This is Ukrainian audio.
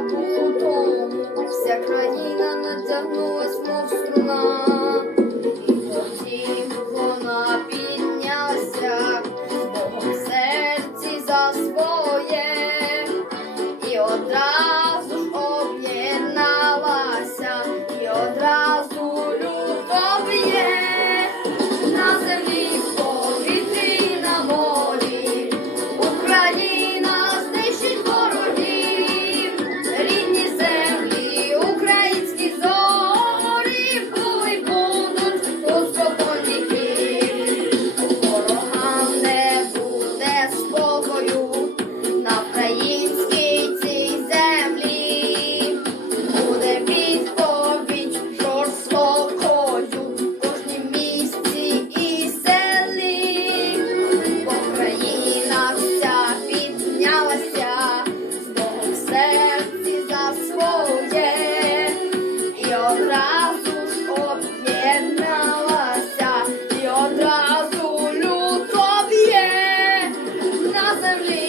бунтом, вся країна натягнулась, мов струна. You.